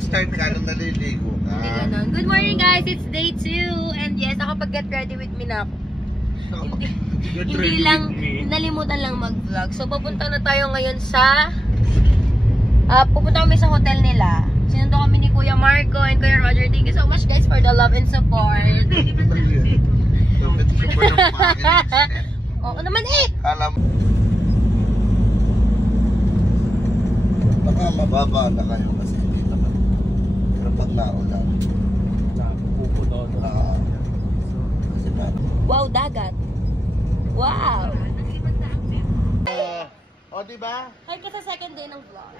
nag-start ka nung naliligo ka. Hindi ganon. Good morning guys, it's day 2. And yes, nakapag-get ready with me na ako. Hindi lang, nalimutan lang mag-vlog. So, pupunta na tayo ngayon sa... pupunta kami sa hotel nila. Sinundo kami ni Kuya Marco and Kuya Roger. Thank you so much guys for the love and support. Love and support ng mga. Oo naman eh! Alam baka mababa na kayo kasi hindi naman. Pero pag naulan, pupuno. kasi ba? Wow, dagat! Wow! Diba? Hi ka sa second day ng vlog.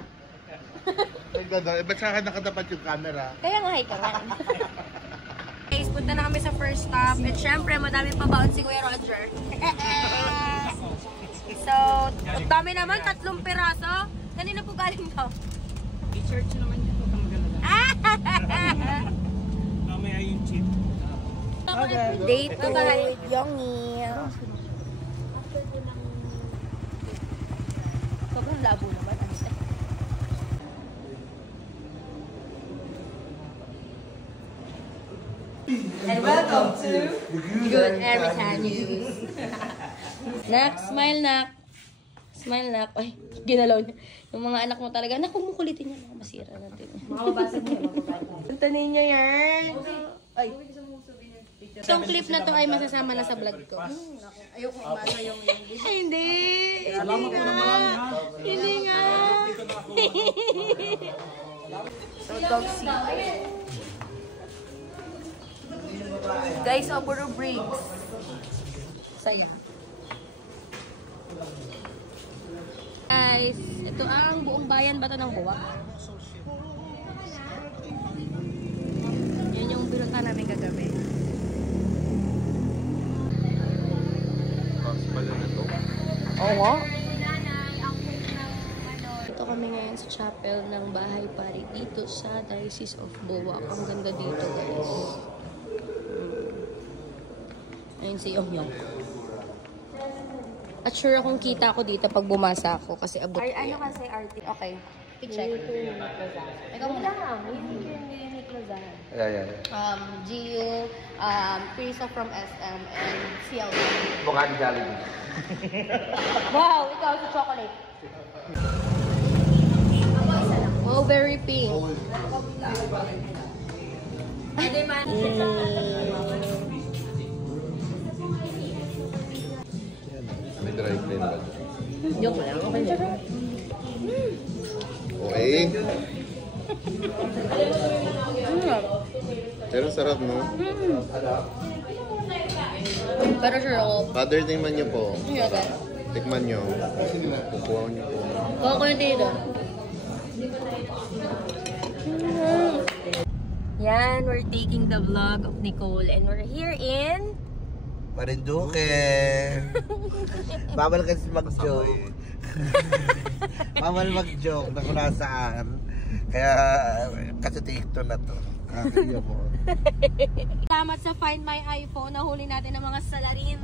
Ang ganda. Ba't sa akin nakatapat yung camera? Kaya nga hi ka nga. Guys, punta na kami sa first stop. At syempre, madami pa baon si Kuya Roger. So, dami naman, 3 piraso. Kanina po galing to. I-search naman yun. Huwag kang magalala. Mamaya yung chip. Day 2 with Yongi. Sobrang labo naman. And welcome to Good Erica News. Nak, smile nak. Smile nak. Ay, ginalaw niya. Yung mga anak mo talaga, naku, mukulitin niya. Masira natin. Makabasag niya. Puntanin niyo yan. Ay. Itong clip na to ay masasama na sa vlog ko. Ayoko ibasa yung ay, hindi. Salamat po naman. Hindi nga. So, dog seat. Guys, Oporo Briggs. Saya. Guys, ito ang buong bayan ba ito ng Buwak? Yan yung pinunta namin kagabi. Oo nga. Ito kami ngayon sa chapel ng Bahay Pari dito sa Diocese of Buwak. Ang ganda dito guys. Ayun si Yongyong. At sure akong kita ko dito pag bumasa ako kasi abot. Ano kasi RT? Okay. I-check. Ikaw muna. Unique Lazan. Yeah. GU, Krisa from SM, and CLB. Mukhang Jollibee. Wow! Ikaw sa chocolate. Oh, very pink. May dry clean ba? Joke lang. Okay siya. Okay. Pero sarap, no? Pero sure ako. Father, tingnan niyo po. Ano Tikman niyo. Kukuha niyo po. Kuha ko yung dito. Yan, we're taking the vlog of Nicole and we're here in... Marinduque. Bawal kasi mag-joke. Bawal mag-joke na kung nasaan. Kaya, kasi TikTok na to. Kaya mo. Salamat sa Find My iPhone. Nahuli natin ang mga salarin.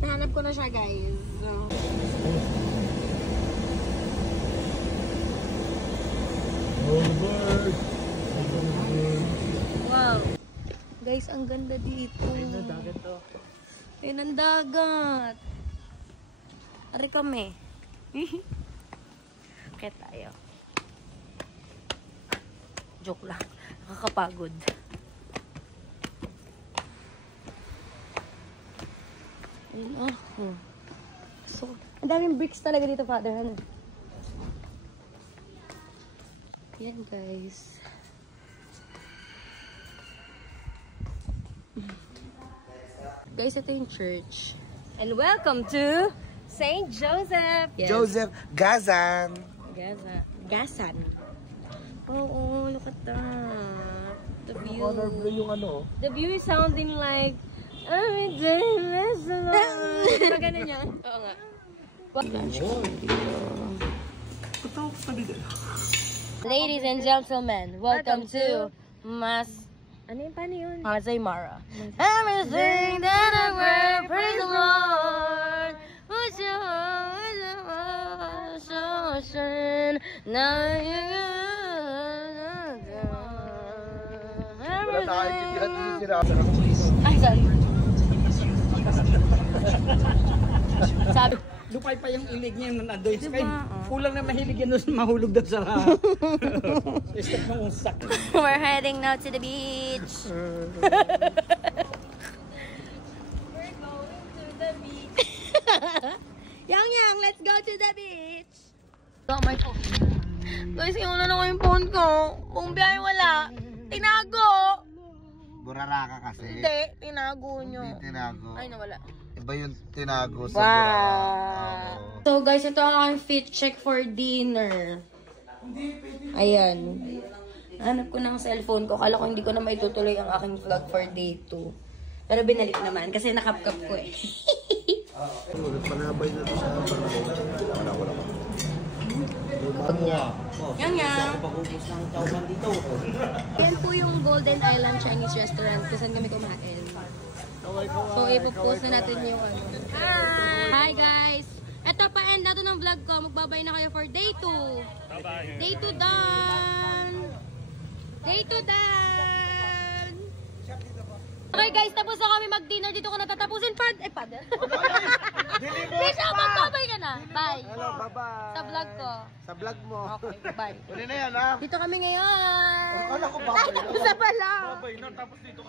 Nahanap ko na siya, guys. Wow. Guys, ang ganda dito. Ayun na, dagat to. Ayun ang dagat. Ari kami. Okay tayo. Joke lang. Nakakapagod. Ayun oh. So, ang daming bricks talaga dito, Father. Ano? Yan, guys. Guys, ito yung church. And welcome to St. Joseph. Yes. Joseph Gazan. Gasan. Oh, look at that. The view. Color blue yung ano. The view is sounding like every day less alone. Parang ganun yan. Oo nga. Ladies and gentlemen, welcome to Mas... Ano yung paano yun? Mazay Mara. Everything that I wear, praise the Lord. ocean. Wala nakaintindihan din yung sinabi. Ay, sorry. Sabi, Lupay pa yung ilig niya yung nandoy. Diba? Kulang na mahilig yan doon mahulog doon sa step ng usak. we're heading now to the beach. We're going to the beach. Yang, let's go to the beach. Got my phone. Guys, yung na yung phone ko. Kung biyahe wala, tinago. Burara ka kasi. Hindi, tinago nyo. Hindi tinago. Ay, nawala. Iba yung tinago sa Wow. burara. So guys, ito ang aking fit check for dinner. Ayan. Hanap ko ng cellphone ko. Kala ko hindi ko na maitutuloy ang aking vlog for day 2. Pero binalik naman kasi nakapkap ko eh. Panabay na ito sa wala. Yang. Yan po yung Golden Island Chinese Restaurant kung saan kami kumain. So, ipopost na natin yung ano. Hi guys! Ito pa end na to ng vlog ko. Magbabay na kayo for day 2. Bye-bye. Day 2 done! Day 2 done! Okay guys, tapos na kami mag-dinner. Dito ko natatapusin. Pad. Please, magbabay ka na. Bye. Hello, bye-bye. Sa vlog ko. Sa vlog mo. Okay, bye. Uli na yan, ha? Dito kami ngayon. Akala ko babay. Ay, tapos na pala. Tapos dito